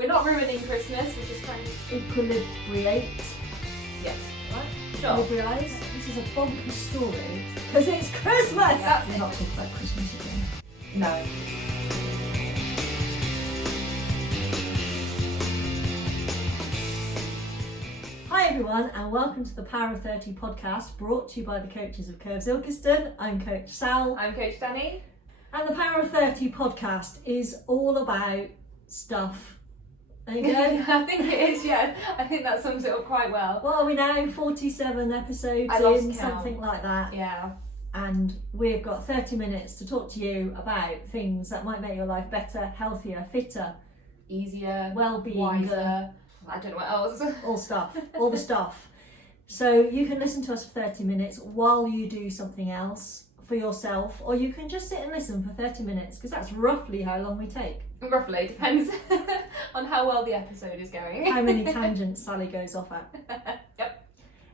We're not ruining Christmas, we're just trying to equilibrate. yes, right? Sure. Equilibrize. This is a bonkers story because it's Christmas. Yeah. We're not talking about Christmas again. No. Hi everyone, and welcome to the Power of 30 podcast, brought to you by the coaches of Curves Ilkeston. I'm Coach Sal. I'm Coach Danny. And the Power of 30 podcast is all about stuff. There you go. I think it is, yeah. I think that sums it up quite well. What are we now? 47 episodes I lost in, count. something like that. Yeah. And we've got 30 minutes to talk to you about things that might make your life better, healthier, fitter, Easier, well-being, wiser. I don't know what else. all stuff, all the stuff. So you can listen to us for 30 minutes while you do something else for yourself, or you can just sit and listen for 30 minutes, because that's roughly how long we take. Roughly, depends on how well the episode is going. How many tangents Sally goes off at. Yep.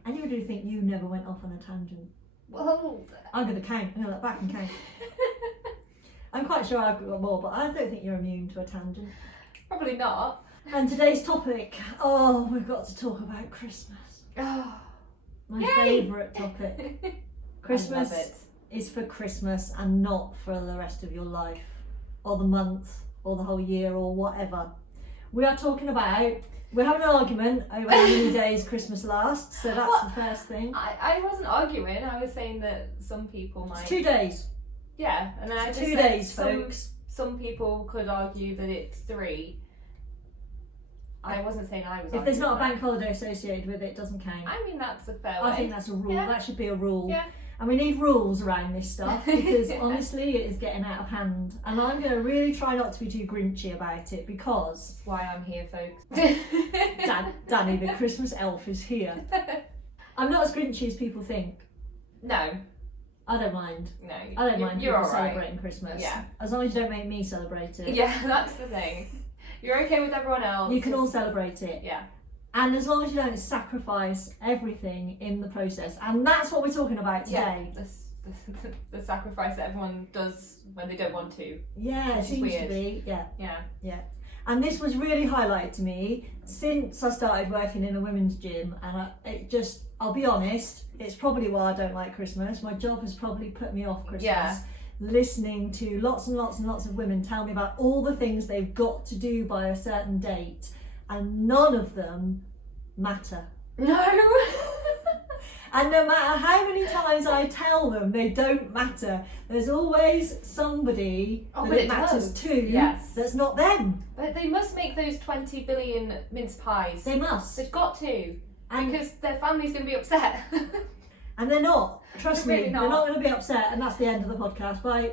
Anybody think you never went off on a tangent? Well, I'm going to count. I'm going to look back and count. I'm quite sure I've got more, but I don't think you're immune to a tangent. probably not. And today's topic, we've got to talk about Christmas. Oh, My yay! favourite topic. I love Christmas it. is for Christmas and not for the rest of your life, or the month, or the whole year, or whatever. We're having an argument over how many days Christmas lasts, so that's the first thing. I wasn't arguing, I was saying that some people might... It's 2 days. Yeah, and then I It's just 2 said days, folks. Some people could argue that it's 3. I wasn't saying I was If there's not a arguing bank holiday associated with it, it doesn't count. that. I mean, that's a fair way. I think that's a rule. Yeah. That should be a rule. Yeah. And we need rules around this stuff, because honestly it is getting out of hand. And I'm going to really try not to be too Grinchy about it, because That's why I'm here, folks. Danny, the Christmas elf, is here. I'm not as Grinchy as people think. No, I don't mind. no. I don't mind You're people all right. celebrating Christmas. Yeah. As long as you don't make me celebrate it. Yeah, that's the thing. You're okay with everyone else. You can all celebrate it. Yeah. And as long as you don't sacrifice everything in the process. And that's what we're talking about today. Yeah. The sacrifice that everyone does when they don't want to. Yeah, it Which is seems to weird. be. Yeah. Yeah. And this was really highlighted to me since I started working in a women's gym, and I'll be honest, it's probably why I don't like Christmas. My job has probably put me off Christmas. Yeah. Listening to lots and lots and lots of women tell me about all the things they've got to do by a certain date, and none of them matter. No. And no matter how many times I tell them they don't matter, there's always somebody that but it it matters does. to Yes. that's not them. But they must make those 20 billion mince pies. They must. They've got to. And, Because their family's going to be upset. and they're not. Trust They're me, really they're not. not going to be upset, and that's the end of the podcast. Bye.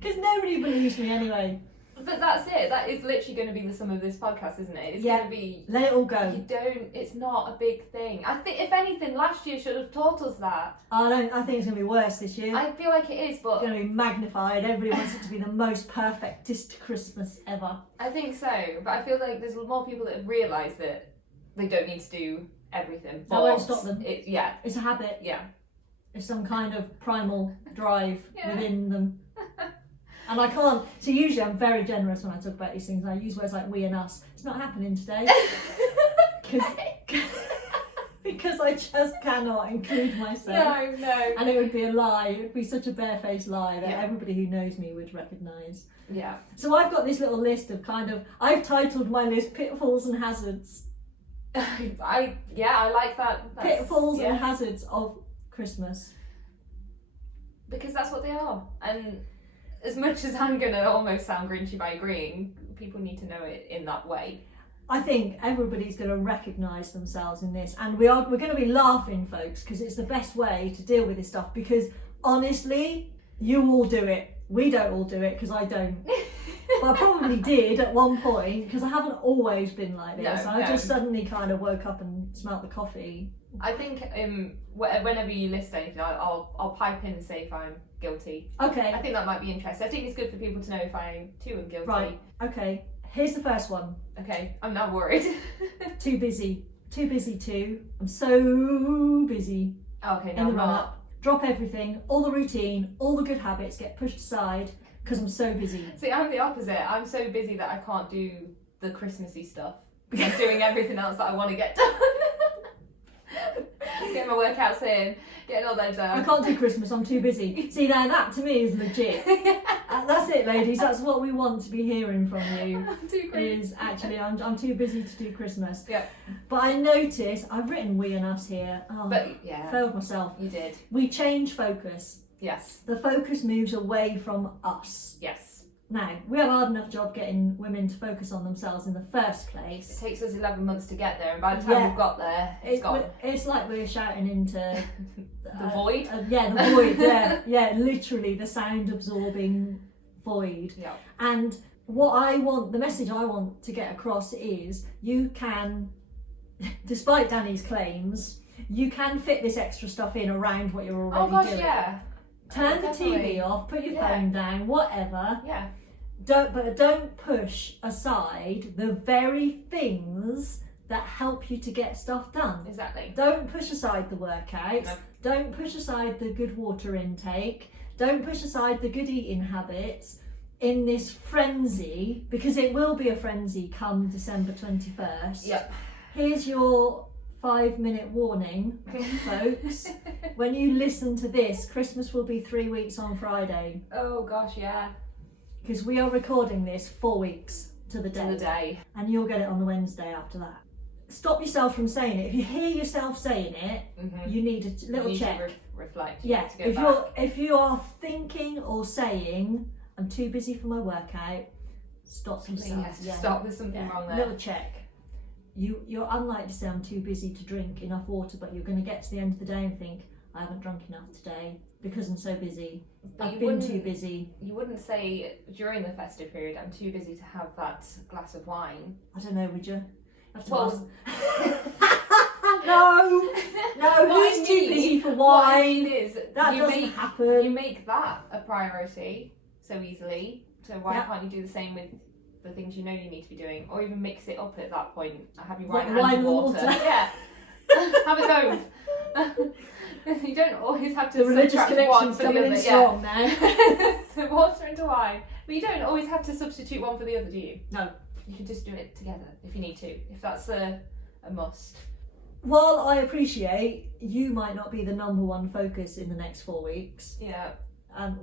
Because nobody believes me anyway. But that's it. That is literally going to be the sum of this podcast, isn't it? It's Yeah. going to be... Let it all You go. don't... It's not a big thing. I think, if anything, last year should have taught us that. I think it's going to be worse this year. I feel like it is, It's but going to be magnified. Everybody wants it to be the most perfectest Christmas ever. I think so. But I feel like there's more people that have realised that they don't need to do everything. That won't But stop them. Yeah. It's a habit. Yeah. It's some kind of primal drive Yeah. within them. And I can't. So usually I'm very generous when I talk about these things. I use words like we and us. It's not happening today. Because I just cannot include myself. No. And it would be a lie. It would be such a barefaced lie that Yeah. everybody who knows me would recognise. Yeah. So I've got this little list of I've titled my list Pitfalls and Hazards. I like that. Pitfalls yeah. and hazards of Christmas. Because that's what they are. And as much as I'm going to almost sound Grinchy by agreeing, people need to know it in that way. I think everybody's going to recognise themselves in this, and we're going to be laughing, folks, because it's the best way to deal with this stuff. Because honestly, you all do it. We don't all do it, because I don't. But I probably did at one point, because I haven't always been like this. No, I no. just suddenly kind of woke up and smelt the coffee. I think whenever you list anything, I'll pipe in and say if I'm guilty. Okay. I think that might be interesting. I think it's good for people to know if I too am guilty. Right. Okay. Here's the first one. Okay, I'm now worried. Too busy. Too busy too. I'm so busy. Okay, In no, the I'm run not. up. Drop everything. All the routine, all the good habits get pushed aside Because I'm so busy. See, I'm the opposite. I'm so busy that I can't do the Christmassy stuff. I'm doing everything else that I want to get done. Getting my workouts in, getting all those I can't do Christmas, I'm too busy. See, now that to me is legit. That's it, ladies. That's what we want to be hearing from you. Is actually, I'm too busy to do Christmas. Yep. But I notice, I've written we and us here. Oh, But yeah, failed myself. you did. We change focus. Yes. The focus moves away from us. Yes. Now, we have a hard enough job getting women to focus on themselves in the first It place. takes us 11 months to get there, and by the time we've got there, it's gone. It's like we're shouting into The void? Yeah, the void. Yeah, literally the sound absorbing void. Yeah. And the message I want to get across is you can, despite Danny's claims, you can fit this extra stuff in around what you're already Oh gosh, doing. yeah. Turn the Definitely. TV off, put your Yeah. phone down, whatever. Yeah. Don't push aside the very things that help you to get stuff done. Exactly. Don't push aside the workouts. No. Don't push aside the good water intake. Don't push aside the good eating habits in this frenzy, because it will be a frenzy come December 21st. Yep. Here's your 5-minute warning, folks. When you listen to this, Christmas will be 3 weeks on Friday, Oh gosh, yeah. because we are recording this 4 weeks to the To day. the day. And you'll get it on the Wednesday after that. Stop yourself from saying it. If you hear yourself saying it, Mm-hmm. you need a little you need check. to reflect. You Yeah, need to go if back. you are thinking or saying, I'm too busy for my workout, stop yourself. Yes, Yeah. stop. There's something Yeah. wrong there. Little check. You're unlikely to say I'm too busy to drink enough water, but you're going to get to the end of the day and think, I haven't drunk enough today because I'm so busy. But I've you been wouldn't- too busy. You wouldn't say during the festive period, I'm too busy to have that glass of wine. I don't know, would you? Have to Well- No, What who's I too mean- busy for What I wine? mean is, That you doesn't make happen. you make that a priority so easily. So why Yeah. can't you do the same with the things you know you need to be doing, or even mix it up at that point? Have your What, wine wine and and water. water? Yeah, have it both. You don't always have to The religious subtract one connection's for the coming other. in strong now. Yeah. So water into wine, but you don't always have to substitute one for the other, do you? No. You can just do it together if you need to, if that's a must. While I appreciate you might not be the number one focus in the next 4 weeks, Yeah.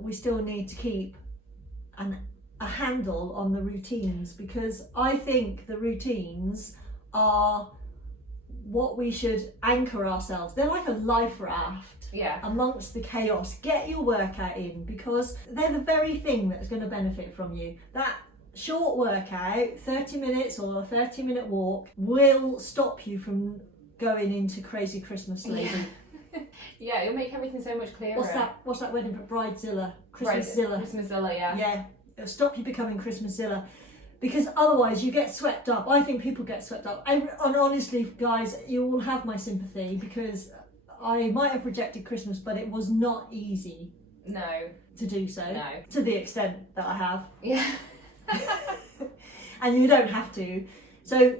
we still need to keep a handle on the routines, because I think the routines are what we should anchor ourselves. They're like a life raft Yeah. amongst the chaos. Get your workout in, because they're the very thing that's going to benefit from you. That short workout, 30 minutes or a 30-minute walk, will stop you from going into crazy Christmas lady. Yeah, it'll make everything so much clearer. What's that wedding? Bridezilla, Christmaszilla. Christmaszilla, yeah. Yeah, it'll stop you becoming Christmaszilla, because otherwise you get swept up. I think people get swept up. And honestly, guys, you will have my sympathy, because I might have rejected Christmas, but it was not easy No. to do so, No. to the extent that I have. Yeah. And you don't have to. So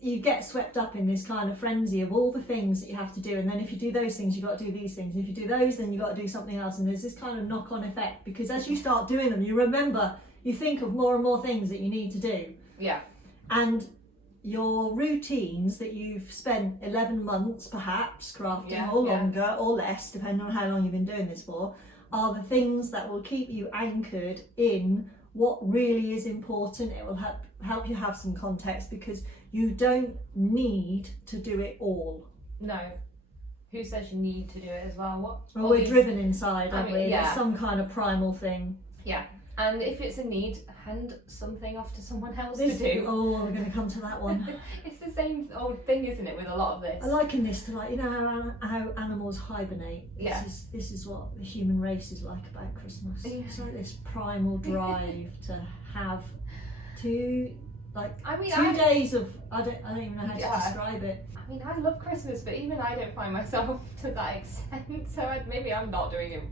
you get swept up in this kind of frenzy of all the things that you have to do, and then if you do those things, you've got to do these things. If you do those, then you've got to do something else, and there's this kind of knock-on effect, because as you start doing them, you think of more and more things that you need to do. Yeah. And your routines that you've spent 11 months perhaps crafting, Yeah, or yeah. longer or less, depending on how long you've been doing this for, are the things that will keep you anchored in what really is important. It will help you have some context, because you don't need to do it all. No. Who says you need to do it as well? What? Well, all we're these- driven inside, aren't I mean, we? yeah. There's some kind of primal thing. Yeah. And if it's a need, hand something off to someone else This, to do. oh, we're going to come to that one. It's the same old thing, isn't it, with a lot of this? I liken this to, like, you know how animals hibernate. Yeah. This is what the human race is like about Christmas. Yeah. It's like this primal drive to have two days of I don't even know how Yeah. to describe it. I mean, I love Christmas, but even I don't find myself to that extent. So maybe I'm not doing it.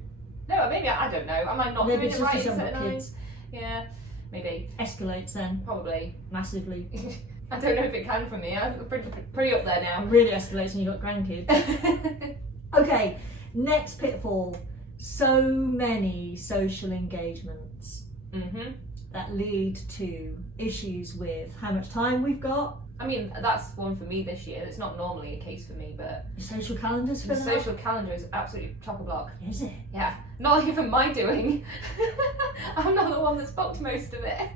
No, maybe I don't know. Am I not Maybe doing it's it just right? because in you've got certain kids. areas? Yeah, maybe. Escalates then Probably. massively. I don't know if it can for me. I'm pretty up there It now. really escalates when you've got grandkids. Okay, next pitfall. So many social engagements. that lead to issues with how much time we've got. I mean, that's one for me this year. It's not normally a case for me, but Your social calendar's the filling up. social calendar is absolutely chock-a-block. Is it? Yeah, not even my doing. I'm not the one that's booked most of it.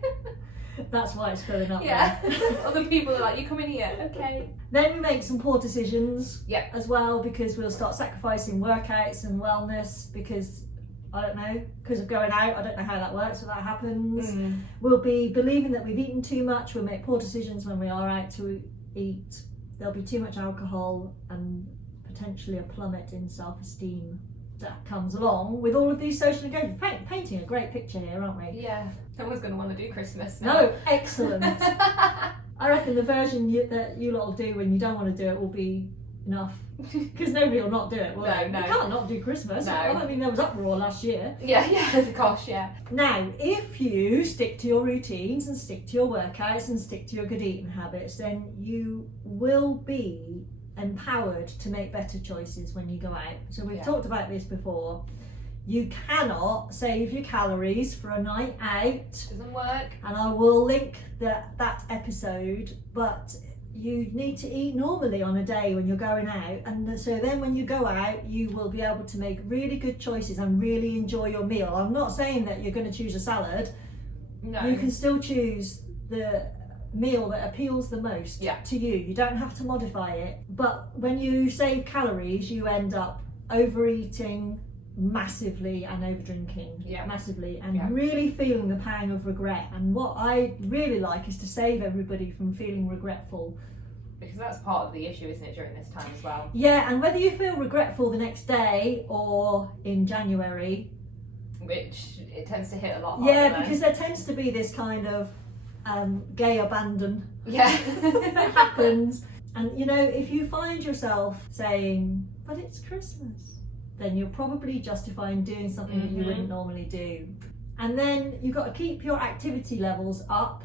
That's why it's filling up. Yeah, then. other people are like, you come in here, okay. Then we make some poor decisions Yeah. as well, because we'll start sacrificing workouts and wellness because, I don't know, because of going out. I don't know how that works, but that happens. We'll be believing that we've eaten too much. We'll make poor decisions when we are out to eat. There'll be too much alcohol and potentially a plummet in self-esteem that comes along with all of these social engagements. Painting a great picture here, aren't we? Yeah, no one's going to want to do Christmas now. No, excellent. I reckon the version that you lot will do when you don't want to do it will be enough, because nobody will not do it, will they? No. You can't not do Christmas. No. I mean, there was uproar last year. Yeah, gosh, yeah. Now, if you stick to your routines and stick to your workouts and stick to your good eating habits, then you will be empowered to make better choices when you go out. So we've talked about this before. You cannot save your calories for a night out. Doesn't work. And I will link that episode, but you need to eat normally on a day when you're going out, and so then when you go out you will be able to make really good choices and really enjoy your meal. I'm not saying that you're going to choose a salad. No. You can still choose the meal that appeals the most to you. You don't have to modify it, but when you save calories you end up overeating massively and over drinking massively and really feeling the pang of regret. And what I really like is to save everybody from feeling regretful, because that's part of the issue, isn't it, during this time as well? Yeah, and whether you feel regretful the next day or in January, which it tends to hit a lot harder. Yeah, because there tends to be this kind of gay abandon that happens. And you know, if you find yourself saying, but it's Christmas, then you're probably justifying doing something that you wouldn't normally do. And then you've got to keep your activity levels up,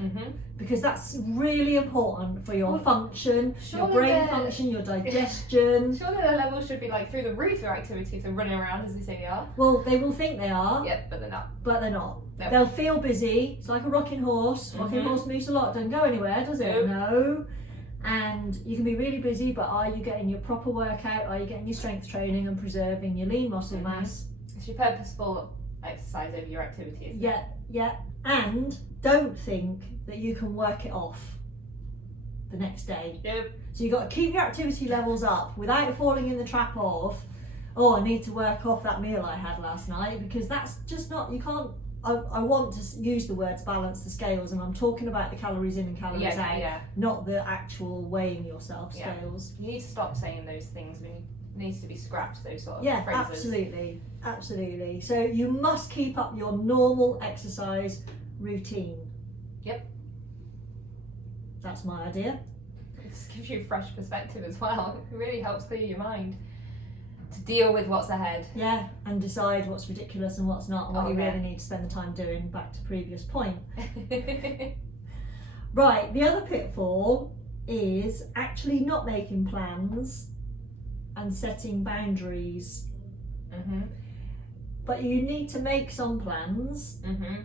because that's really important for your function, your brain function, your digestion. Surely their levels should be like through the roof, their activity, so running around as they say they are. Well, they will think they are. Yeah, but they're not. But they're not. No. They'll feel busy. It's like a rocking horse. Rocking horse moves a lot, doesn't go anywhere, does it? No. And you can be really busy, but are you getting your proper workout? Are you getting your strength training and preserving your lean muscle mass? It's your purposeful exercise over your activity, isn't it? Yeah. And don't think that you can work it off the next day. Nope. So you've got to keep your activity levels up without falling in the trap of, oh, I need to work off that meal I had last night, because that's just not, you can't. I want to use the words balance the scales, and I'm talking about the calories in and calories out, not the actual weighing yourself scales. You need to stop saying those things. It needs to be scrapped, those sort of phrases. Absolutely. So you must keep up your normal exercise routine. Yep. That's my idea. It just gives you a fresh perspective as well. It really helps clear your mind to deal with what's ahead. Yeah, and decide what's ridiculous and what's not, and what you really need to spend the time doing, back to previous point. Right, the other pitfall is actually not making plans and setting boundaries. But you need to make some plans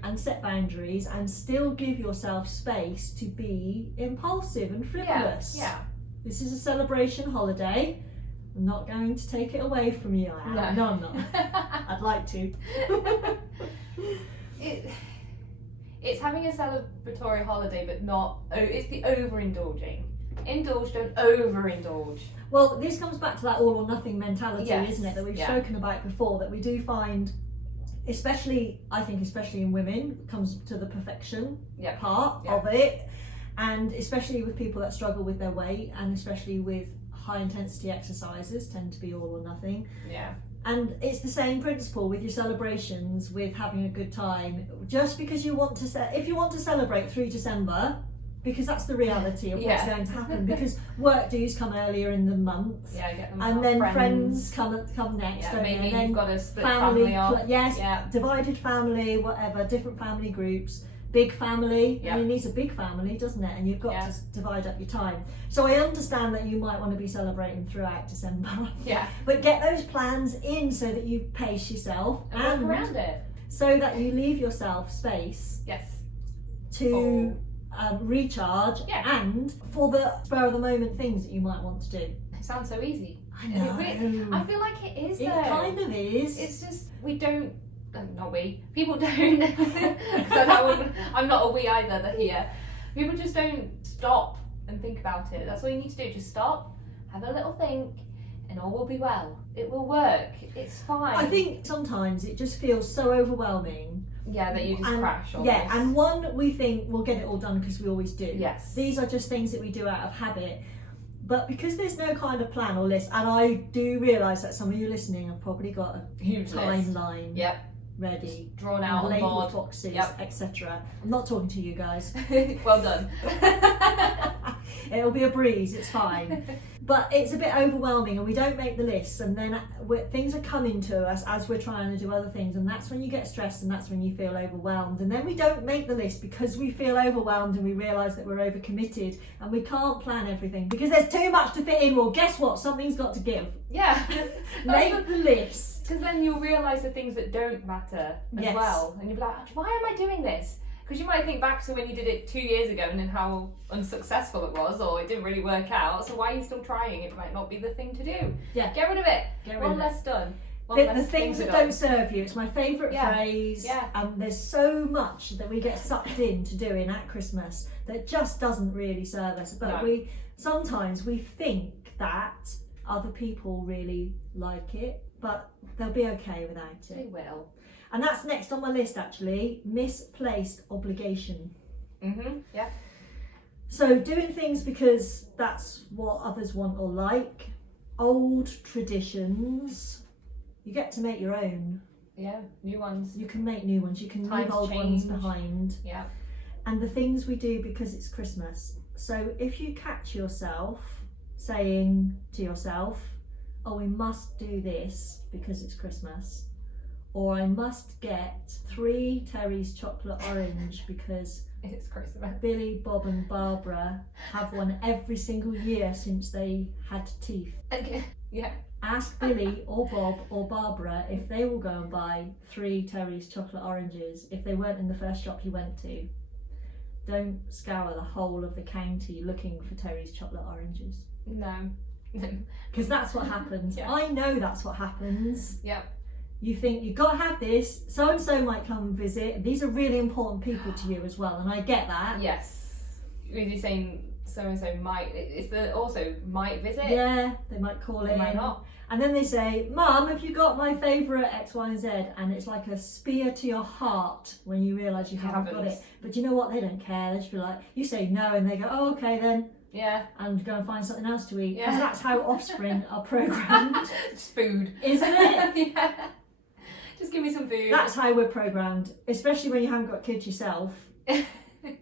and set boundaries and still give yourself space to be impulsive and frivolous. Yeah. This is a celebration holiday. I'm not going to take it away from you. No, I'm not. I'd like to. It's having a celebratory holiday, but not. It's the overindulging. Indulge, don't overindulge. Well, this comes back to that all or nothing mentality, isn't it? That we've spoken about before. That we do find, especially in women, it comes to the perfection part of it, and especially with people that struggle with their weight, and especially with high intensity exercises tend to be all or nothing. Yeah. And it's the same principle with your celebrations, with having a good time. Just because you want to if you want to celebrate through December, because that's the reality of what's going to happen, because work dues come earlier in the month, get them, and then friends come next, maybe and then you've got to split family up. Divided family, whatever, different family groups. Big family, I mean, it's a big family, doesn't it? And you've got to divide up your time. So I understand that you might want to be celebrating throughout December. Yeah. But get those plans in so that you pace yourself and work around it. so that you leave yourself space Yes. to recharge Yeah. and for the spur of the moment things that you might want to do. It sounds so easy. I know. I feel like it is, It though. kind of is. It's just, we don't, not we, people don't, because I'm not a we either, they're here. People just don't stop and think about it. That's all you need to do, just stop, have a little think, and all will be well. It will work, it's fine. I think sometimes it just feels so overwhelming. Yeah, that you just And- crash almost. Yeah, and one, we think we'll get it all done because we always do. Yes. These are just things that we do out of habit. But because there's no kind of plan or list, and I do realise that some of you listening have probably got a Huge list. timeline Yep. ready, Drawn out on the labelled board. boxes, Yep. etc. I'm not talking to you guys. Well done. It'll be a breeze, it's fine. But it's a bit overwhelming and we don't make the lists, and then things are coming to us as we're trying to do other things, and that's when you get stressed and that's when you feel overwhelmed. And then we don't make the list because we feel overwhelmed and we realise that we're overcommitted and we can't plan everything because there's too much to fit in. Well, guess what? Something's got to give. Yeah. Make the list. Because then you'll realise the things that don't matter as Yes. well. And you'll be like, why am I doing this? Because you might think back to when you did it 2 years ago and then how unsuccessful it was, or it didn't really work out. So why are you still trying? It might not be the thing to do. Yeah. Get rid of it. Get rid One of it. less done. One The less things to that do. don't serve you. It's my favourite Yeah. phrase. Yeah. And there's so much that we get sucked into doing at Christmas that just doesn't really serve us. But No. sometimes we think that other people really like it, but they'll be okay without They it. will. And that's next on my list actually, misplaced obligation. Yeah. So doing things because that's what others want or like, old traditions, you get to make your own. Yeah. New ones. You can make new ones, you can Times leave old ones change. behind. Yeah. And the things we do because it's Christmas. So if you catch yourself saying to yourself, oh, we must do this because it's Christmas, or I must get 3 Terry's chocolate orange because It's Christmas. Billy, Bob and Barbara have one every single year since they had teeth. Okay. Yeah. Ask Billy or Bob or Barbara if they will go and buy 3 Terry's chocolate oranges if they weren't in the first shop you went to. Don't scour the whole of the county looking for Terry's chocolate oranges. No. Because that's what happens. Yeah. I know that's what happens. Yep. You think you've got to have this, so and so might come and visit. These are really important people to you as well, and I get that. Yes. Really saying so and so might. It's the also might visit. Yeah, they might call They in. might not. And then they say, Mum, have you got my favourite X, Y and Z? And it's like a spear to your heart when you realise you haven't got it. But you know what? They don't care. They just be like, you say no and they go, oh, okay then. Yeah. And go and find something else to eat. Because Yeah. that's how offspring are programmed. Just food. Isn't it? Yeah. Just give me some food. That's how we're programmed. Especially when you haven't got kids yourself.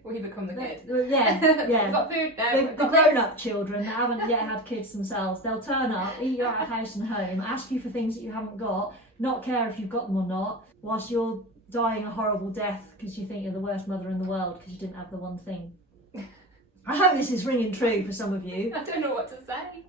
We become the kid. Yeah, We've yeah. got food now. The we've got grown-up children that haven't yet had kids themselves, they'll turn up, eat you out of house and home, ask you for things that you haven't got, not care if you've got them or not, whilst you're dying a horrible death because you think you're the worst mother in the world because you didn't have the one thing. I hope this is ringing true for some of you. I don't know what to say.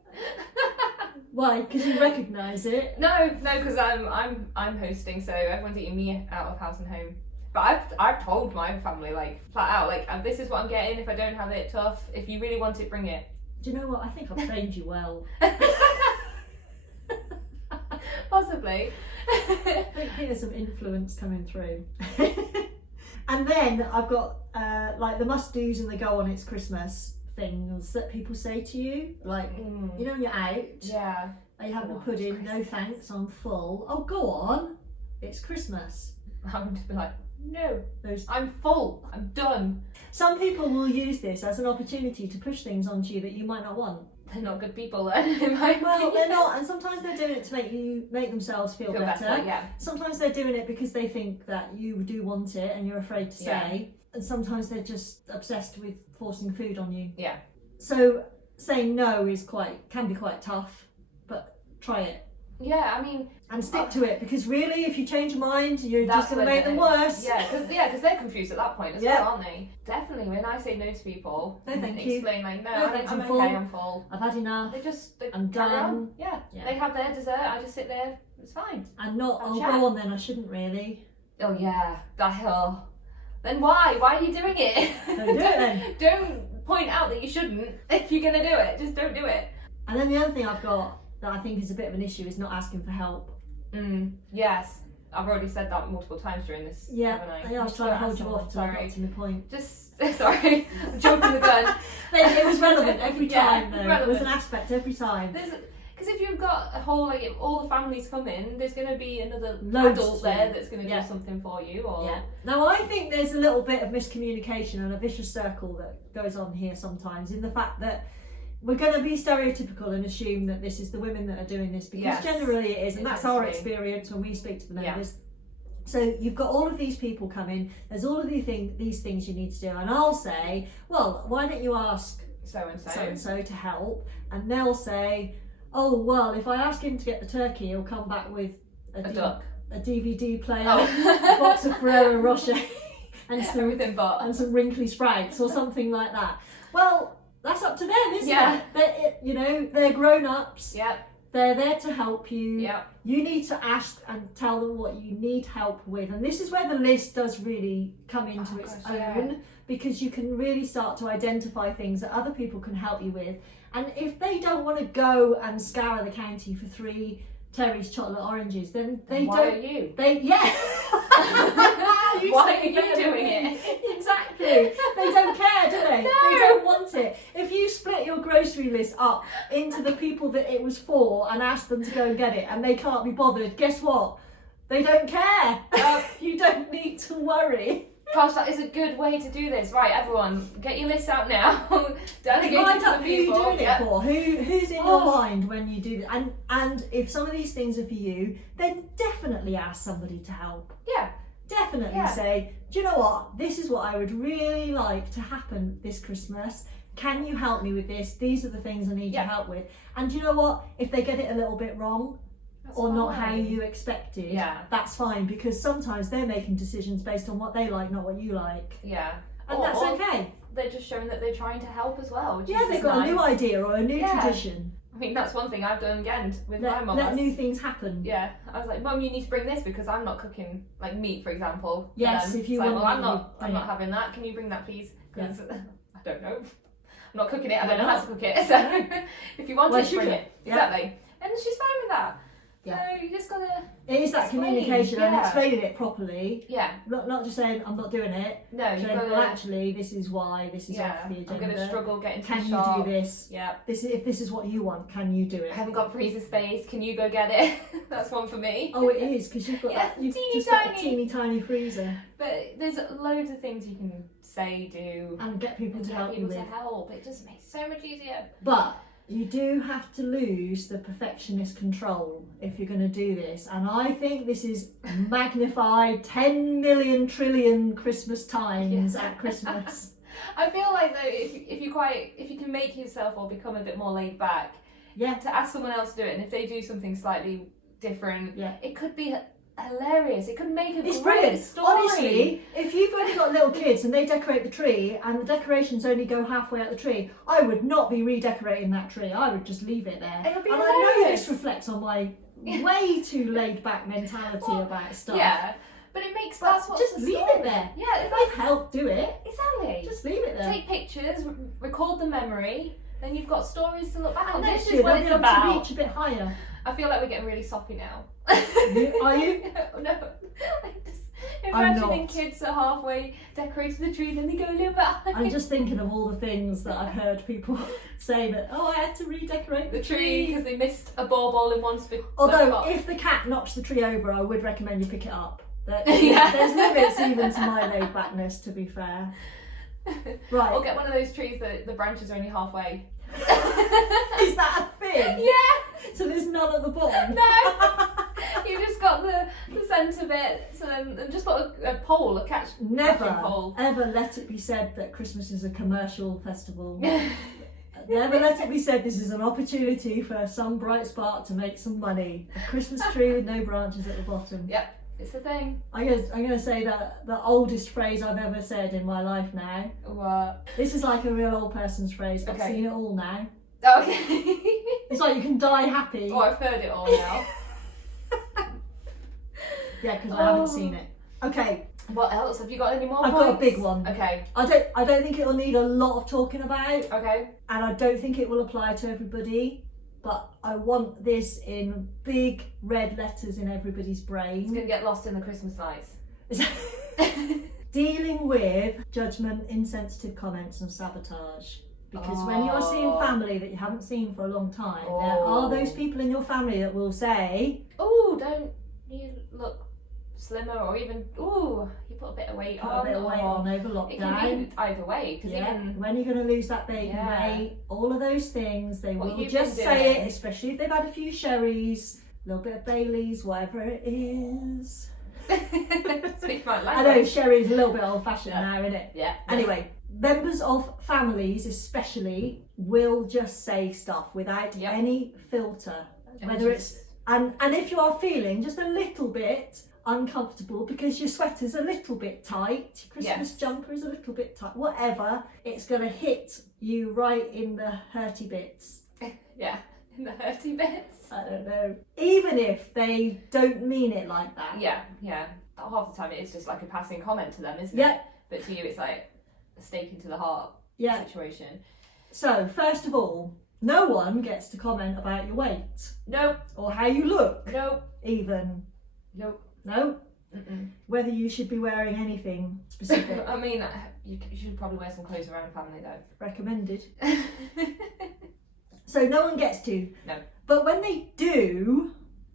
Why? Because you recognise it. No, because I'm hosting, so everyone's eating me out of house and home. But I've told my family, like, flat out, like, this is what I'm getting. If I don't have it, tough. If you really want it, bring it. Do you know what? I think I've trained you well. Possibly. I think here's some influence coming through. And then I've got like the must-dos and the go-on, it's Christmas things that people say to you. Like, you know when you're out, Yeah. are you having a Oh, it's pudding? No Christmas. thanks, I'm full. Oh, go on. It's Christmas. I'm going to be like, no, Those. I'm full. I'm done. Some people will use this as an opportunity to push things onto you that you might not want. They're not good people then, in my Well, opinion. they're not, and sometimes they're doing it to make themselves feel better. Yeah. Sometimes they're doing it because they think that you do want it and you're afraid to Yeah. say. And sometimes they're just obsessed with forcing food on you. Yeah. So saying no can be quite tough, but try it. Yeah, I mean, And stick to it, because really, if you change your mind, you're that's just going to when make them they- worse. Yeah, because they're confused at that point as Yeah. well, aren't they? Definitely, when I say no to people, No, thank and you. explain like, no, No, I'm thanks, I'm okay, full. I'm full. I've had enough. They I'm carry on. done. Yeah. Yeah. They have their dessert, I just sit there, it's fine. And not, I'll oh, chat. go on then, I shouldn't really. Oh yeah, that hill. Then why? Why are you doing it? Don't do it then. Don't point out that you shouldn't if you're gonna do it. Just don't do it. And then the other thing I've got that I think is a bit of an issue is not asking for help. Yes, I've already said that multiple times during this. Yeah, haven't I? I was trying to hold you off till I Sorry. got to the point. Just sorry, I'm jumping the gun. It was relevant every time, though. relevant. It was an aspect every time. Because if you've got a whole, like, if all the families come in, there's going to be another Loads adult to there do. that's going to do something for you. Or Yeah. Now, I think there's a little bit of miscommunication and a vicious circle that goes on here sometimes in the fact that we're going to be stereotypical and assume that this is the women that are doing this, because generally it is, and that's our experience when we speak to the members. So you've got all of these people come in, there's all of these things you need to do, and I'll say, well, why don't you ask so-and-so to help? And they'll say, oh, well, if I ask him to get the turkey, he'll come back with a duck, a DVD player, a box of Ferrero Rocher, and some wrinkly Sprouts or something like that. Well, that's up to them, isn't it? They're grown-ups. Yep. They're there to help you. Yep. You need to ask and tell them what you need help with. And this is where the list does really come into its own, because you can really start to identify things that other people can help you with. And if they don't want to go and scour the county for 3 Terry's chocolate oranges, then why are you? Why are you doing it? Exactly. They don't care, do they? No. They don't want it. If you split your grocery list up into the people that it was for and ask them to go and get it, and they can't be bothered, guess what? They don't care. You don't need to worry. Gosh, that is a good way to do this. Right, everyone, get your lists out now. Delegate it to the people. Who you're doing it for? Who's in your mind when you do that? And if some of these things are for you, then definitely ask somebody to help. Yeah. Definitely say, do you know what? This is what I would really like to happen this Christmas. Can you help me with this? These are the things I need your help with. And do you know what? If they get it a little bit wrong, not how you expected, that's fine, because sometimes they're making decisions based on what they like, not what you like. Yeah. And that's okay. They're just showing that they're trying to help as well. Which they've got a new idea or a new tradition. I mean, that's one thing I've done again with my mum. Let new things happen. Yeah. I was like, Mum, you need to bring this because I'm not cooking, like meat, for example. Yes, if you want. Well, I'm not having that. Can you bring that, please? Because I don't know. I'm not cooking it. I don't know how to cook it. So if you want it, bring it. Exactly. And she's fine with that. Yeah. So you just gotta. It is that communication and explaining it properly. Yeah. Not just saying I'm not doing it. No, you gotta. Well, actually, this is why. This is off the agenda. I'm gonna struggle getting to the shop. Can you do this? Yeah. If this is what you want, can you do it? I haven't got freezer space. Can you go get it? That's one for me. Oh, it is, because you've got you've just got a teeny tiny freezer. But there's loads of things you can say, do, and get people to help you with. It just makes it so much easier. But you do have to lose the perfectionist control if you're going to do this, and I think this is magnified 10 million trillion Christmas times at Christmas. I feel like though, if you can make yourself or become a bit more laid back, to ask someone else to do it, and if they do something slightly different, it could be hilarious. It could make a great story. Honestly, if you've only got little kids and they decorate the tree and the decorations only go halfway up the tree, I would not be redecorating that tree. I would just leave it there. It would be and hilarious. I know this reflects on my way too laid back mentality about stuff. Yeah, but it makes that's what just leave it there. Yeah, if they've helped, do it. Exactly. Just leave it there. Take pictures, record the memory. Then you've got stories to look back on. Next This year is what they'll it's be able about. to reach a bit higher. I feel like we're getting really soppy now. Are you? No. Just imagining kids are halfway decorated the tree, then they go a little bit higher. I'm just thinking of all the things that I've heard people say that, I had to redecorate the tree because they missed a ball in one spot. Although, if the cat knocks the tree over, I would recommend you pick it up. There's limits even to my laid backness, to be fair. Right. Or get one of those trees that the branches are only halfway. Is that a thing? Yeah. So there's none at the bottom? No. You've just got the centre bit, so then just put a pole, a catch. Never, pole. Ever let it be said that Christmas is a commercial festival. Never let it be said this is an opportunity for some bright spark to make some money. A Christmas tree with no branches at the bottom. Yep. It's a thing. I'm gonna say that the oldest phrase I've ever said in my life now. What? This is like a real old person's phrase. I've seen it all now. Okay. It's like you can die happy. Oh, I've heard it all now. Yeah, because I haven't seen it. Okay, What else? Have you got any more I've points? got a big one. Okay. I don't think it will need a lot of talking about, Okay. and I don't think it will apply to everybody, but I want this in big red letters in everybody's It's brain. going to get lost in the Christmas lights. Dealing with judgment, insensitive comments and sabotage. Because when you're seeing family that you haven't seen for a long time, there are those people in your family that will say, "Oh, don't you look slimmer?" Or even, "Oh, you put a bit of weight on." a bit of weight on over lockdown. It can be either way. Cause even, when you're going to lose that baby weight, all of those things, they will just say it, especially if they've had a few sherries, a little bit of Baileys, whatever it is. Speak my language. I know sherry's a little bit old fashioned now, isn't it? Yeah. Anyway, members of families especially will just say stuff without any filter. Whether it's and if you are feeling just a little bit uncomfortable because your sweater's a little bit tight, your Christmas jumper is a little bit tight, whatever, it's going to hit you right in the hurty bits. Yeah, in the hurty bits. I don't know. Even if they don't mean it like that. Yeah. Half the time it is just like a passing comment to them, isn't Yeah. it? But to you it's like a stake into the heart situation. So, first of all, no one gets to comment about your weight. Nope. Or how you look. Nope. Even. Nope. No? Mm-mm. Whether you should be wearing anything specific. I mean, you should probably wear some clothes around family though. Recommended. So no one gets to. No. But when they do,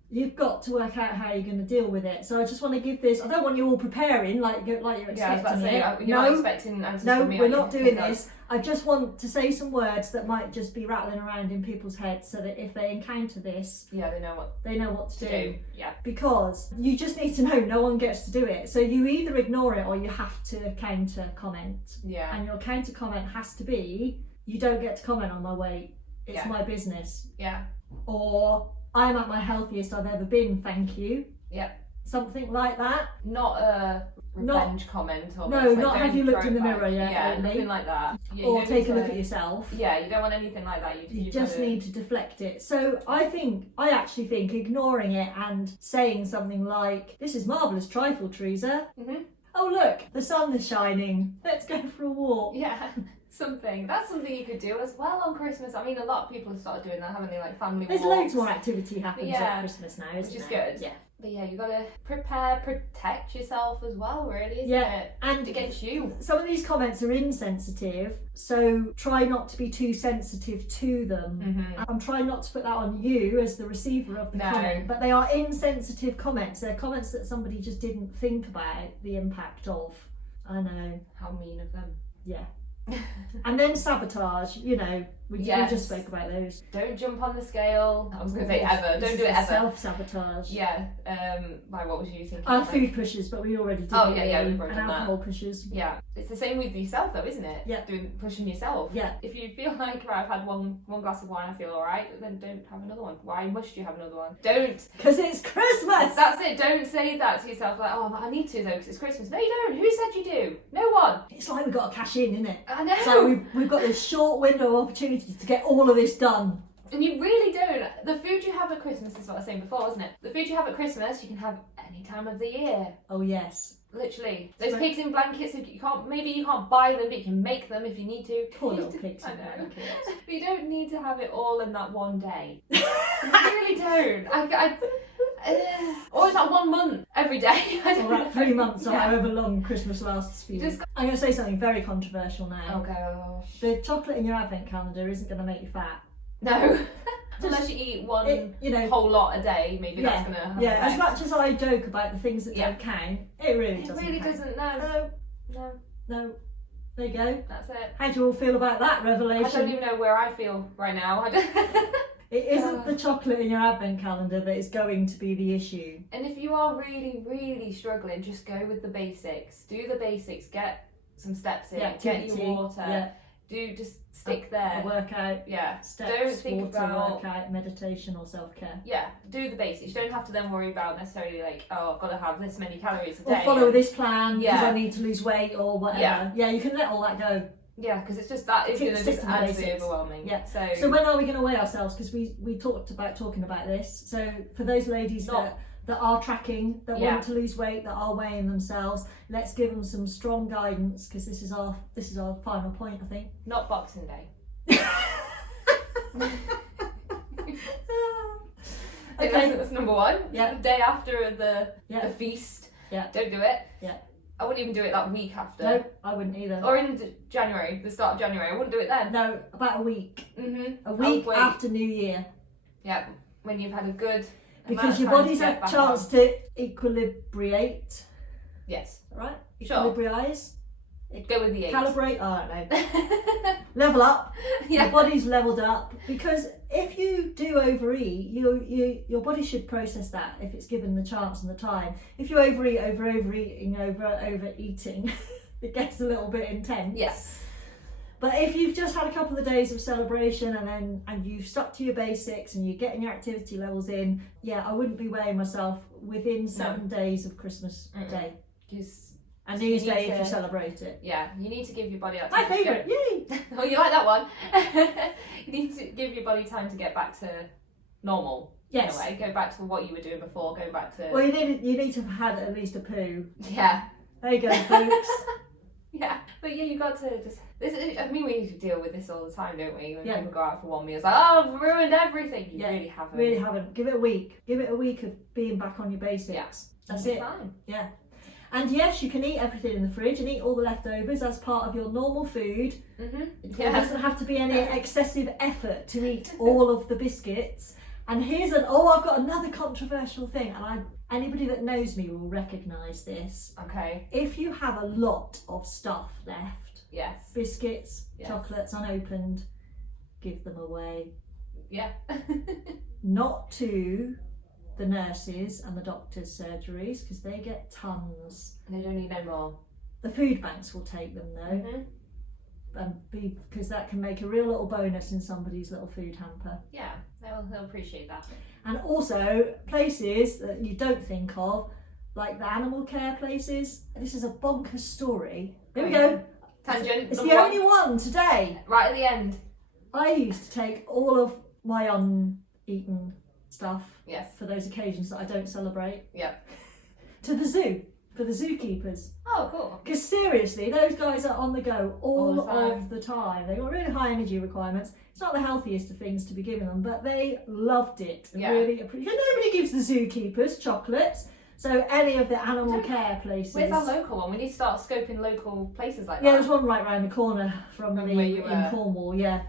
you've got to work out how you're going to deal with it. So I just want to give this. I don't want you all preparing like you're expecting I was about to say, it. you're not expecting answers No, from me. we're not doing this. I just want to say some words that might just be rattling around in people's heads, so that if they encounter this, they know what to do. Yeah. Because you just need to know no one gets to do it. So you either ignore it or you have to counter comment. Yeah. And your counter comment has to be, you don't get to comment on my weight. It's my business. Yeah. Or I'm at my healthiest I've ever been, thank you. Yeah. Something like that. Not a revenge comment or not have you looked in the mirror yet. Yeah, nothing like that. Yeah, or take a look at yourself. Yeah, you don't want anything like that. You just need to deflect it. So I actually think ignoring it and saying something like, "This is marvellous trifle, Teresa. Mm-hmm. Oh look, the sun is shining. Let's go for a walk." Yeah. That's something you could do as well on Christmas. I mean, a lot of people have started doing that, haven't they? Like family There's walks. loads more activity happens at Christmas now, isn't which is there? good. Yeah. But yeah, you've got to protect yourself as well, really, isn't it? And against you. Some of these comments are insensitive, so try not to be too sensitive to them. Mm-hmm. I'm trying not to put that on you as the receiver of the comment, but they are insensitive comments. They're comments that somebody just didn't think about the impact of. I know. How mean of them. Yeah. And then sabotage, we just spoke about those. Don't jump on the scale. I was going to say ever. Don't do it ever. Self-sabotage. Yeah. What was you thinking? Food pushes, but we already did. Oh yeah, we've already done alcohol that. pushes. Yeah. It's the same with yourself though, isn't it? Yeah. Pushing yourself. Yeah. If you feel like, right, I've had one glass of wine, I feel alright, then don't have another one. Why must you have another one? Don't. Because it's Christmas! That's it. Don't say that to yourself like, oh, I need to though because it's Christmas. No, you don't. Who said you do? No one. It's like we've got to cash in, isn't it? I know. So we've got this short window of opportunity to get all of this done. And you really don't. The food you have at Christmas is what I was saying before, wasn't it? The food you have at Christmas, you can have any time of the year. Oh yes. Literally. Those pigs in blankets, you can't buy them, but you can make them if you need to. Poor little pigs in blankets. But you don't need to have it all in that one day. You really don't. Or in that 1 month, every day. Or that 3 months or however long Christmas lasts for you. I'm going to say something very controversial now. Oh gosh. The chocolate in your advent calendar isn't going to make you fat. No. Unless you eat one whole lot a day, maybe that's going to have an effect. As much as I joke about the things that don't count, it really doesn't. It really doesn't, no. No. There you go. That's it. How do you all feel about that revelation? I don't even know where I feel right now. It isn't the chocolate in your advent calendar that is going to be the issue. And if you are really, really struggling, just go with the basics. Do the basics. Get some steps in. Get your water. Just stick there. A workout. Yeah. Steps, don't think water, about workout, meditation or self-care. Yeah. Do the basics. You don't have to then worry about necessarily like, oh, I've got to have this many calories a day. Or follow this plan because I need to lose weight or whatever. Yeah, you can let all that go. Yeah, because it's just that is going to just add to the overwhelming. Yeah. So when are we going to weigh ourselves? Because we talked about talking about this. So for those ladies that that are tracking, that Yeah. want to lose weight, that are weighing themselves. Let's give them some strong guidance, because this is our final point, I think. Not Boxing Day. Okay. That's number one. Yeah. The day after the Yeah. feast. Yeah. Don't do it. Yeah. I wouldn't even do it that week after. No, I wouldn't either. Or in January, the start of January. I wouldn't do it then. No, about a week. Mm-hmm. A week after New Year. Yeah, when you've had a good Because amount your of time body's to had get a back chance on. to equilibrate, Yes. right? Sure. Equilibrize. Go with the 8. Calibrate. Oh, I don't know. Level up. Yeah. Your body's leveled up, because if you do overeat, your body should process that if it's given the chance and the time. If you overeating, it gets a little bit intense. Yes. But if you've just had a couple of days of celebration and you've stuck to your basics and you're getting your activity levels in, yeah, I wouldn't be weighing myself within 7 days of Christmas Day. And New Year's Day if you celebrate it. Yeah, you need to give your body that My time. favourite, yay! Oh, you like that one? You need to give your body time to get back to normal. Yes. In a way. Go back to what you were doing before. Go back to. Well, you need to have had at least a poo. Yeah. There you go, folks. Yeah, but yeah, you got to just. I mean, we need to deal with this all the time, don't we? When Yeah. people go out for one meal, it's like, oh, I've ruined everything. You really haven't. Really haven't. Give it a week. Give it a week of being back on your basics. Yeah. That's You'll it. be Fine. Yeah. And yes, you can eat everything in the fridge and eat all the leftovers as part of your normal food. Mm-hmm. There doesn't have to be any excessive effort to eat all of the biscuits. And here's I've got another controversial thing, and anybody that knows me will recognise this. Okay. If you have a lot of stuff left, Yes. biscuits, Yes. chocolates unopened, give them away. Yeah. Not to the nurses and the doctors' surgeries, because they get tons. They don't need no more. The food banks will take them though, Mm-hmm. because that can make a real little bonus in somebody's little food hamper. Yeah, they'll appreciate that. And also places that you don't think of, like the animal care places. This is a bonkers story. Here we go. Tangent. It's the number only one today. Right at the end. I used to take all of my uneaten stuff Yes. for those occasions that I don't celebrate Yep. to the zoo for the zookeepers. Oh, cool. Because seriously, those guys are on the go all All the of the time. They've got really high energy requirements. It's not the healthiest of things to be giving them, but they loved it. Yeah. Really appreciate. Nobody gives the zookeepers chocolates. So any of the animal care places. Where's our local one? We need to start scoping local places like Yeah, that. there's one right round the corner from From me where you in were. Cornwall. Yeah,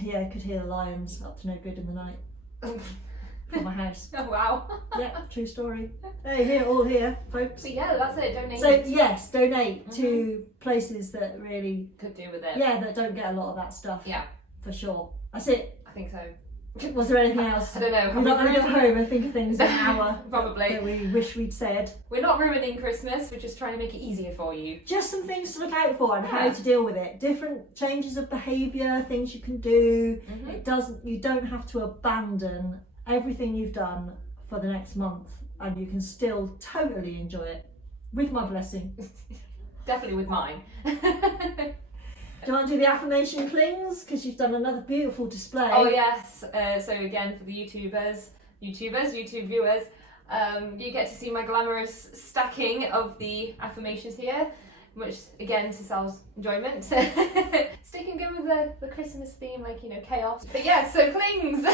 I could hear the lions up to no good in the night from my house. Oh, wow. Yeah, true story. Hey, here, all here, folks. So yeah, that's it. Donate. So yes, donate to places that really, Could do with it. that don't get a lot of that stuff. Yeah. For sure. That's it. I think so. Was there anything else? I don't know. We're not going to go home and think of things in an hour Probably. that we wish we'd said. We're not ruining Christmas. We're just trying to make it easier for you. Just some things to look out for and how Yeah. to deal with it. Different changes of behaviour, things you can do. Mm-hmm. You don't have to abandon everything you've done for the next month, and you can still totally enjoy it. With my blessing. Definitely with mine. Do you want to do the affirmation clings? Because you've done another beautiful display. Oh yes. So again, for the YouTube viewers, you get to see my glamorous stacking of the affirmations here, which again to Sal's enjoyment. Sticking good with the Christmas theme, like chaos. But yeah, so clings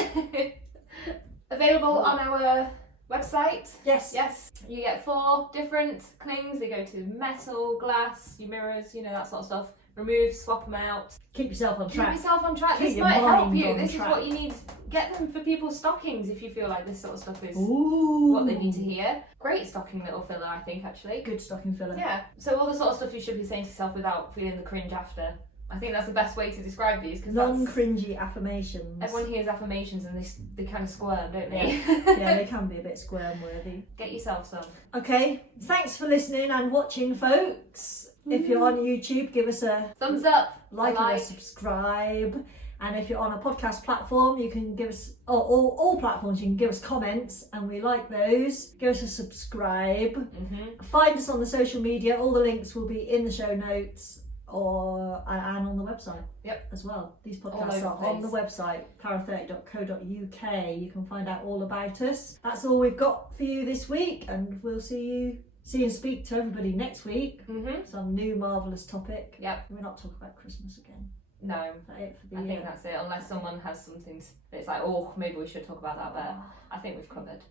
available on our website. Yes. Yes, you get 4 different clings. They go to metal, glass, your mirrors, that sort of stuff. Remove, swap them out. Keep yourself on Keep track. yourself on track. Keep This your might help mind you. on This track. is what you need. Get them for people's stockings if you feel like this sort of stuff is Ooh. what they need to hear. Great stocking little filler, I think, actually. Good stocking filler. Yeah. So all the sort of stuff you should be saying to yourself without feeling the cringe after. I think that's the best way to describe these, because Non-cringy affirmations. everyone hears affirmations and they kind of squirm, don't they? Yeah, they can be a bit squirm worthy. Get yourself some. Okay, thanks for listening and watching, folks. If you're on YouTube, give us a Thumbs up. like and a subscribe. And if you're on a podcast platform, you can give us, all platforms, you can give us comments, and we like those. Give us a subscribe. Mm-hmm. Find us on the social media. All the links will be in the show notes. and on the website. Yep. As well. These All podcasts over are the on the website, power30.co.uk. You can find out all about us. That's all we've got for you this week, and we'll see and speak to everybody next week. Some new marvellous topic. Yep. We're not talking about Christmas again. No. Is that it for the I year? think that's it, unless someone has something it's like, oh, maybe we should talk about that, but I think we've covered.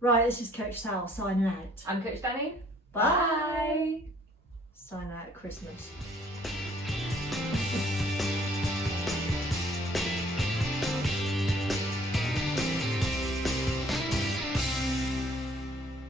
Right, this is Coach Sal signing out. I'm Coach Danny. Bye. Sign out at Christmas.